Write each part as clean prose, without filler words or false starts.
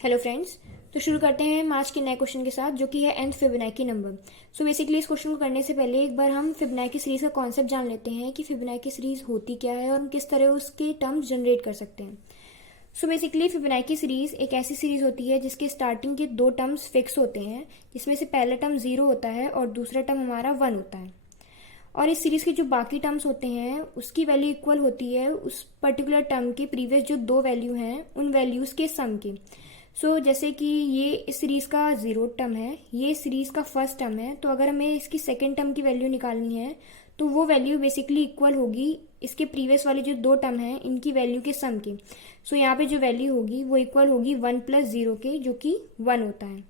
Hello friends. तो शुरू करते हैं आज के नए क्वेश्चन के साथ, जो कि है nth Fibonacci number. So basically इस क्वेश्चन को करने से पहले एक बार हम फिबोनाची सीरीज का कॉन्सेप्ट जान लेते हैं कि फिबोनाची सीरीज होती क्या है और हम किस तरह उसके टर्म्स जनरेट कर सकते हैं। सो बेसिकली फिबोनाची सीरीज एक ऐसी सीरीज होती है जिसके स्टार्टिंग के दो टर्म्स फिक्स होते हैं, जिसमें से पहला टर्म 0 होता है और दूसरा टर्म हमारा 1 होता है। और इस सीरीज के जो बाकी टर्म्स होते हैं उसकी वैल्यू इक्वल होती है उस पर्टिकुलर टर्म के प्रीवियस जो दो वैल्यू हैं उन वैल्यूज के सम के। जैसे कि ये इस सीरीज का 0 टर्म है, ये सीरीज का फर्स्ट टर्म है, तो अगर हमें इसकी सेकेंड टर्म की वैल्यू निकालनी है तो वो वैल्यू बेसिकली इक्वल होगी इसके प्रीवियस वाले जो दो टर्म हैं इनकी वैल्यू के सम के। यहाँ पे जो वैल्यू होगी वो इक्वल होगी 1 + 0 के, जो कि 1 होता है।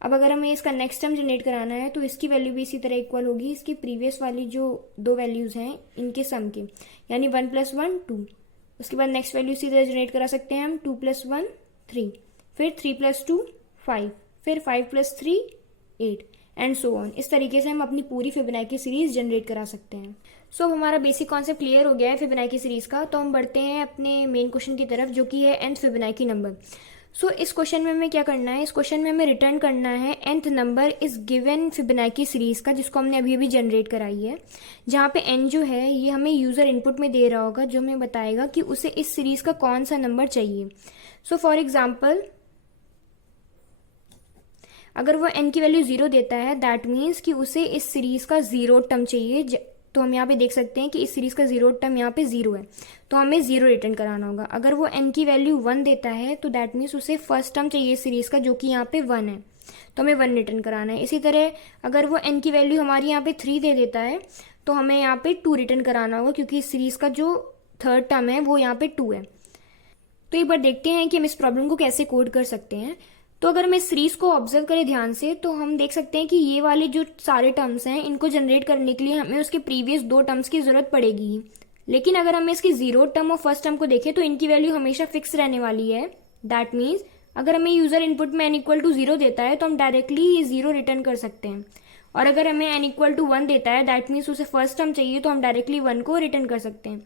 अब अगर हमें इसका नेक्स्ट टर्म जनरेट कराना है तो इसकी वैल्यू भी इसी तरह इक्वल होगी इसके प्रीवियस वाली जो दो वैल्यूज हैं इनके सम के, यानी 1 + 1 2। उसके बाद नेक्स्ट वैल्यू इसी तरह जनरेट करा सकते हैं हम, 2 + 1 3, फिर 3 + 2 5, फिर 5 + 3 8 एंड सो ऑन। इस तरीके से हम अपनी पूरी फिबोनाची सीरीज जनरेट करा सकते हैं। अब हमारा बेसिक कॉन्सेप्ट क्लियर हो गया है फिबोनाची सीरीज का, तो हम बढ़ते हैं अपने मेन क्वेश्चन की तरफ, जो कि है nth फिबोनाची नंबर। इस क्वेश्चन में हमें क्या करना है, इस क्वेश्चन में हमें रिटर्न करना है nth नंबर इस गिवन फिबोनाची सीरीज का, जिसको हमने अभी अभी जनरेट कराई है, जहाँ पे n जो है ये हमें यूजर इनपुट में दे रहा होगा, जो हमें बताएगा कि उसे इस सीरीज का कौन सा नंबर चाहिए। फॉर एग्जाम्पल अगर वो n की वैल्यू 0 देता है, दैट मीन्स कि उसे इस सीरीज का 0 टर्म चाहिए। तो हम यहाँ पे देख सकते हैं कि इस सीरीज का 0 टर्म यहाँ पे 0 है, तो हमें 0 रिटर्न कराना होगा। अगर वो n की वैल्यू 1 देता है तो दैट मीन्स उसे फर्स्ट टर्म चाहिए इस सीरीज का, जो कि यहाँ पे 1 है, तो हमें 1 रिटर्न कराना है। इसी तरह अगर वो n की वैल्यू हमारी यहाँ पे 3 दे देता है तो हमें यहाँ पे 2 रिटर्न कराना होगा, क्योंकि इस सीरीज का जो थर्ड टर्म है वो यहाँ पे 2 है। तो एक बार देखते हैं कि हम इस प्रॉब्लम को कैसे कोड कर सकते हैं। तो अगर हम इस सीरीज को ऑब्जर्व करें ध्यान से, तो हम देख सकते हैं कि ये वाले जो सारे टर्म्स हैं इनको जनरेट करने के लिए हमें उसके प्रीवियस दो टर्म्स की जरूरत पड़ेगी ही। लेकिन अगर हम इसकी 0 टर्म और फर्स्ट टर्म को देखें तो इनकी वैल्यू हमेशा फिक्स रहने वाली है। दैट मीन्स अगर हमें यूजर इनपुट में n = 0 देता है तो हम डायरेक्टली ये 0 रिटर्न कर सकते हैं, और अगर हमें n = 1 देता है दैट मीन्स उसे फर्स्ट टर्म चाहिए तो हम डायरेक्टली 1 को रिटर्न कर सकते हैं।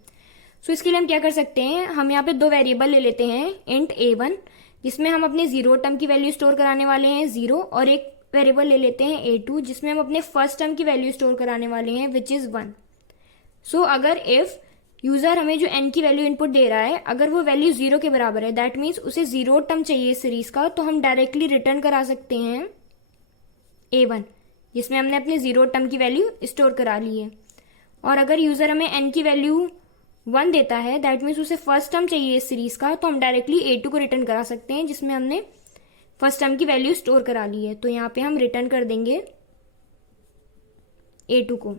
इसके लिए हम क्या कर सकते हैं, हम यहाँ पे दो वेरिएबल ले लेते हैं, इंट a1 जिसमें हम अपने 0 टर्म की वैल्यू स्टोर कराने वाले हैं 0, और एक वेरिएबल ले लेते हैं a2 जिसमें हम अपने फर्स्ट टर्म की वैल्यू स्टोर कराने वाले हैं, विच इज 1। अगर इफ यूजर हमें जो n की वैल्यू इनपुट दे रहा है अगर वो वैल्यू 0 के बराबर है, दैट मीन्स उसे 0 टर्म चाहिए सीरीज का, तो हम डायरेक्टली रिटर्न करा सकते हैं a1 जिसमें हमने अपने 0 टर्म की वैल्यू स्टोर करा ली है। और अगर यूजर हमें n की वैल्यू 1 देता है, दैट मीन्स उसे फर्स्ट टर्म चाहिए इस सीरीज का, तो हम डायरेक्टली a2 को रिटर्न करा सकते हैं जिसमें हमने फर्स्ट टर्म की वैल्यू स्टोर करा ली है। तो यहाँ पे हम रिटर्न कर देंगे a2 को।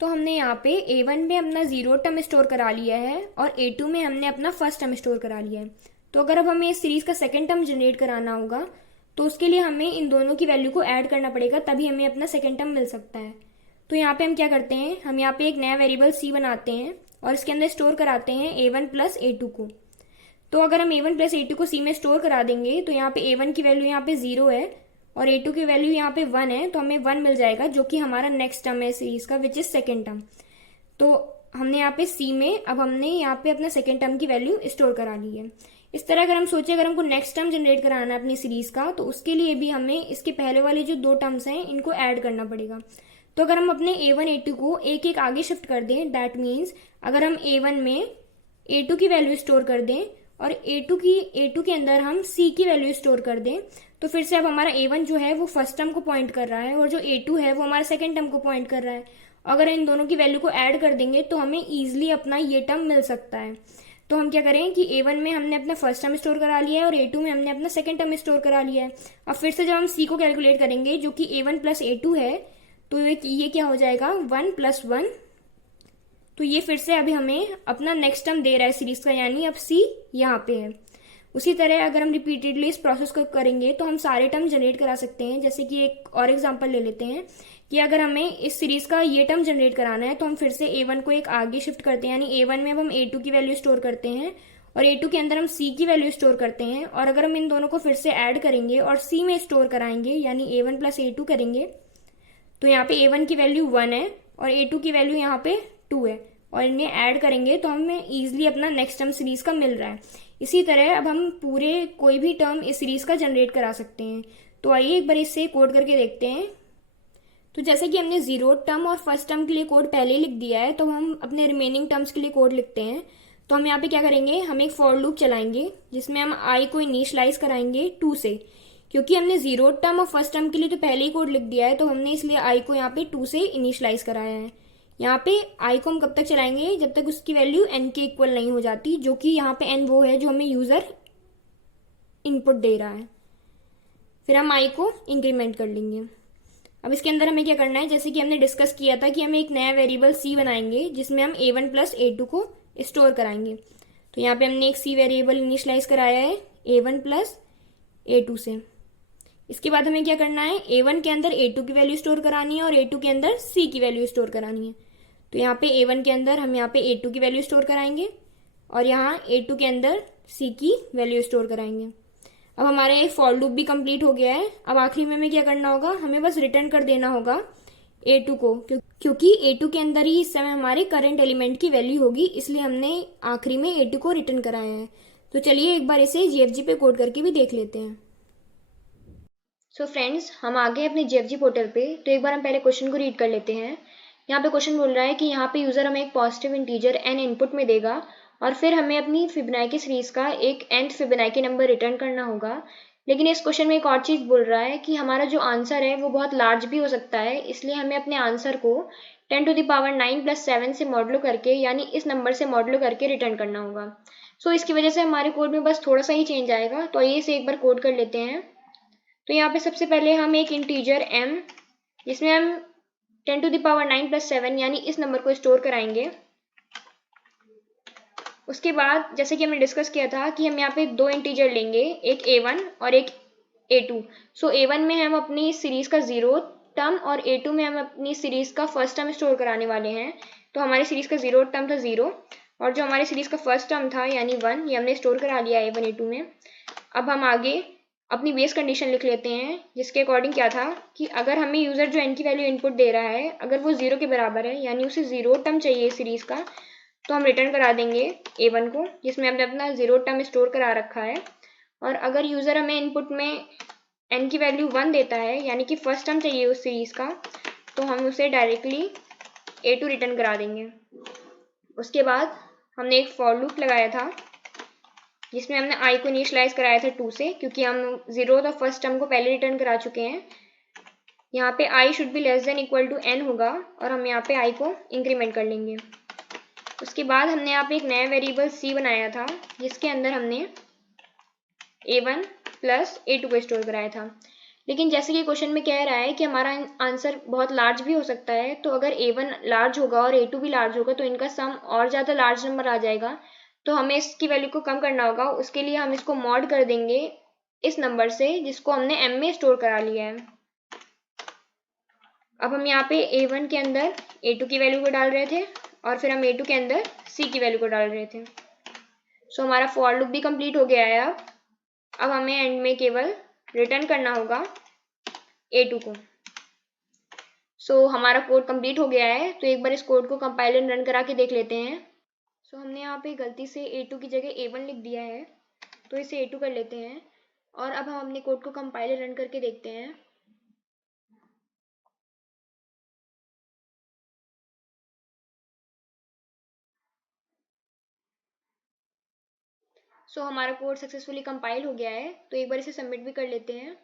तो हमने यहाँ पे a1 में अपना 0 टर्म स्टोर करा लिया है और a2 में हमने अपना फर्स्ट टर्म स्टोर करा लिया है। तो अगर अब हमें इस सीरीज का सेकेंड टर्म जनरेट कराना होगा तो उसके लिए हमें इन दोनों की वैल्यू को ऐड करना पड़ेगा, तभी हमें अपना सेकेंड टर्म मिल सकता है। तो यहाँ पे हम क्या करते हैं, हम यहाँ पे एक नया वेरिएबल c बनाते हैं और इसके अंदर स्टोर कराते हैं a1 + a2 को। तो अगर हम a1 + a2 को c में स्टोर करा देंगे तो यहाँ पे a1 की वैल्यू यहाँ पे 0 है और a2 की वैल्यू यहाँ पे 1 है, तो हमें 1 मिल जाएगा, जो कि हमारा नेक्स्ट टर्म है सीरीज का, विच इज सेकेंड टर्म। तो हमने यहाँ पे c में अब हमने यहाँ पे अपना सेकेंड टर्म की वैल्यू स्टोर करा ली है। इस तरह अगर हम सोचे अगर हमको नेक्स्ट टर्म जनरेट कराना है अपनी सीरीज का, तो उसके लिए भी हमें इसके पहले वाले जो दो टर्म्स हैं इनको ऐड करना पड़ेगा। तो अगर हम अपने a1 a2 को एक एक आगे शिफ्ट कर दें, दैट मीन्स अगर हम a1 में a2 की वैल्यू स्टोर कर दें और a2 के अंदर हम c की वैल्यू स्टोर कर दें, तो फिर से अब हमारा a1 जो है वो फर्स्ट टर्म को पॉइंट कर रहा है और जो a2 है वो हमारा सेकेंड टर्म को पॉइंट कर रहा है। अगर इन दोनों की वैल्यू को ऐड कर देंगे तो हमें ईजिली अपना ये टर्म मिल सकता है। तो हम क्या करें कि a1 में हमने अपना फर्स्ट टर्म स्टोर करा लिया है और a2 में हमने अपना सेकेंड टर्म स्टोर करा लिया है। अब फिर से जब हम c को कैलकुलेट करेंगे, जो कि a1 + a2 है, तो ये क्या हो जाएगा 1 + 1। तो ये फिर से अभी हमें अपना नेक्स्ट टर्म दे रहा है सीरीज का, यानी अब c यहाँ पे है। उसी तरह अगर हम रिपीटेडली इस प्रोसेस को करेंगे तो हम सारे टर्म जनरेट करा सकते हैं। जैसे कि एक और एग्जांपल ले लेते हैं कि अगर हमें इस सीरीज का ये टर्म जनरेट कराना है तो हम फिर से a1 को एक आगे शिफ्ट करते हैं, यानी a1 में अब हम a2 की वैल्यू स्टोर करते हैं और a2 के अंदर हम c की वैल्यू स्टोर करते हैं। और अगर हम इन दोनों को फिर से ऐड करेंगे और c में स्टोर कराएंगे, यानी a1 + a2 करेंगे, तो यहाँ पे a1 की वैल्यू 1 है और a2 की वैल्यू यहाँ पे 2 है। और इन्हें ऐड करेंगे तो हमें ईजिली अपना नेक्स्ट टर्म सीरीज का मिल रहा है। इसी तरह अब हम पूरे कोई भी टर्म इस सीरीज का जनरेट करा सकते हैं। तो आइए एक बार इससे कोड करके देखते हैं। तो जैसे कि हमने जीरो टर्म और फर्स्ट टर्म के लिए कोड पहले ही लिख दिया है, तो हम अपने रिमेनिंग टर्म्स के लिए कोड लिखते हैं। तो हम यहाँ पे क्या करेंगे, हम एक फॉर लूप चलाएंगे जिसमें हम आई को इनिशियलाइज कराएंगे 2 से। क्योंकि हमने जीरो टर्म और फर्स्ट टर्म के लिए तो पहले ही कोड लिख दिया है, तो हमने इसलिए आई को यहाँ पे 2 से इनिशियलाइज कराया है। यहाँ पे आई को हम कब तक चलाएंगे, जब तक उसकी वैल्यू एन के इक्वल नहीं हो जाती, जो कि यहाँ पे एन वो है जो हमें यूजर इनपुट दे रहा है। फिर हम आई को इंक्रीमेंट कर लेंगे। अब इसके अंदर हमें क्या करना है, जैसे कि हमने डिस्कस किया था कि हम एक नया वेरिएबल सी बनाएंगे जिसमें हम a1 प्लस a2 को स्टोर कराएंगे। तो यहाँ पे हमने एक सी वेरिएबल इनिशियलाइज कराया है a1 प्लस a2 से। इसके बाद हमें क्या करना है, a1 के अंदर a2 की वैल्यू स्टोर करानी है और a2 के अंदर c की वैल्यू स्टोर करानी है। तो यहाँ पे a1 के अंदर हम यहाँ पे a2 की वैल्यू स्टोर कराएंगे और यहाँ a2 के अंदर c की वैल्यू स्टोर कराएंगे। अब हमारा एक फॉर लूप भी कंप्लीट हो गया है। अब आखिरी में हमें क्या करना होगा, हमें बस रिटर्न कर देना होगा a2 को, क्योंकि a2 के अंदर ही इस समय हमारे करंट एलिमेंट की वैल्यू होगी, इसलिए हमने आखिरी में a2 को रिटर्न कराया है। तो चलिए एक बार इसे जीएफजी पे कोड करके भी देख लेते हैं। सो फ्रेंड्स, हम आ गए अपने जीएफजी पोर्टल पे। तो एक बार हम पहले क्वेश्चन को रीड कर लेते हैं। यहाँ पे क्वेश्चन बोल रहा है कि यहाँ पे यूजर हमें एक पॉजिटिव इंटीजर n इनपुट में देगा और फिर हमें अपनी फिबोनाची सीरीज का एक nth फिबोनाची नंबर रिटर्न करना होगा। लेकिन इस क्वेश्चन में एक और चीज बोल रहा है कि हमारा जो आंसर है वो बहुत लार्ज भी हो सकता है, इसलिए हमें अपने आंसर को 10⁻9 + 7 से मॉडलो करके, यानी इस नंबर से मॉडलो करके रिटर्न करना होगा। सो इसकी वजह से हमारे कोड में बस थोड़ा सा ही चेंज आएगा। तो आइए इसे एक बार कोड कर लेते हैं। तो यहाँ पे सबसे पहले हम एक इंटीजर m जिसमें हम 10⁻9 + 7 यानी इस नंबर को स्टोर कराएंगे। उसके बाद जैसे कि हमने डिस्कस किया था कि हम यहाँ पे दो इंटीजर लेंगे, एक a1 और एक a2। सो a1 में हम अपनी सीरीज का 0 टर्म और a2 में हम अपनी सीरीज का फर्स्ट टर्म स्टोर कराने वाले हैं। तो हमारी सीरीज का 0 टर्म था 0 और जो हमारी सीरीज का फर्स्ट टर्म था यानी 1, ये हमने स्टोर करा लिया a1 a2 में। अब हम आगे अपनी बेस कंडीशन लिख लेते हैं, जिसके अकॉर्डिंग क्या था कि अगर हमें यूजर जो n की वैल्यू इनपुट दे रहा है अगर वो 0 के बराबर है, यानी उसे 0 टर्म चाहिए सीरीज का, तो हम रिटर्न करा देंगे a1 को जिसमें हमने अपना 0 टर्म स्टोर करा रखा है। और अगर यूजर हमें इनपुट में n की वैल्यू 1 देता है, यानी कि फर्स्ट टर्म चाहिए उस सीरीज का, तो हम उसे डायरेक्टली a2 रिटर्न करा देंगे। उसके बाद हमने एक फॉर लूप लगाया था जिसमें हमने i को इनिशियलाइज कराया था 2 से, क्योंकि हम 0 और फर्स्ट टर्म को पहले रिटर्न करा चुके हैं। यहाँ पे i should be less than equal to n होगा और हम यहाँ पे i को इंक्रीमेंट कर लेंगे। उसके बाद हमने यहाँ पे एक नया वेरिएबल c बनाया था जिसके अंदर हमने a1 प्लस a2 को स्टोर कराया था। लेकिन जैसे कि क्वेश्चन में कह रहा है कि हमारा आंसर बहुत लार्ज भी हो सकता है, तो अगर a1 लार्ज होगा और a2 भी लार्ज होगा तो इनका सम और ज़्यादा लार्ज नंबर आ जाएगा। तो हमें इसकी वैल्यू को कम करना होगा। उसके लिए हम इसको मॉड कर देंगे इस नंबर से जिसको हमने m में स्टोर करा लिया है। अब हम यहाँ पे a1 के अंदर a2 की वैल्यू को डाल रहे थे और फिर हम a2 के अंदर c की वैल्यू को डाल रहे थे। सो हमारा फॉर लूप भी कंप्लीट हो गया है। अब हमें एंड में केवल रिटर्न करना होगा a2 को। सो हमारा कोड कंप्लीट हो गया है। तो एक बार इस कोड को कंपाइल एंड रन करा के देख लेते हैं। सो हमने यहाँ पे गलती से a2 की जगह a1 लिख दिया है, तो इसे a2 कर लेते हैं और अब हम अपने कोड को कंपाइल एंड रन करके देखते हैं। सो हमारा कोड सक्सेसफुली कंपाइल हो गया है। तो एक बार इसे सबमिट भी कर लेते हैं।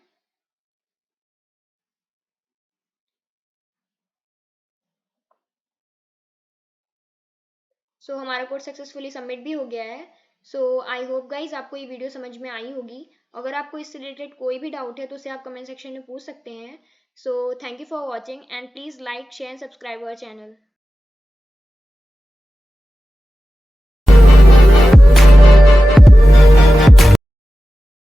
सो हमारा कोड सक्सेसफुली सबमिट भी हो गया है। सो आई होप गाइज आपको ये वीडियो समझ में आई होगी। अगर आपको इससे रिलेटेड कोई भी डाउट है तो उसे आप कमेंट सेक्शन में पूछ सकते हैं। So thank you for watching and please like share and subscribe our channel.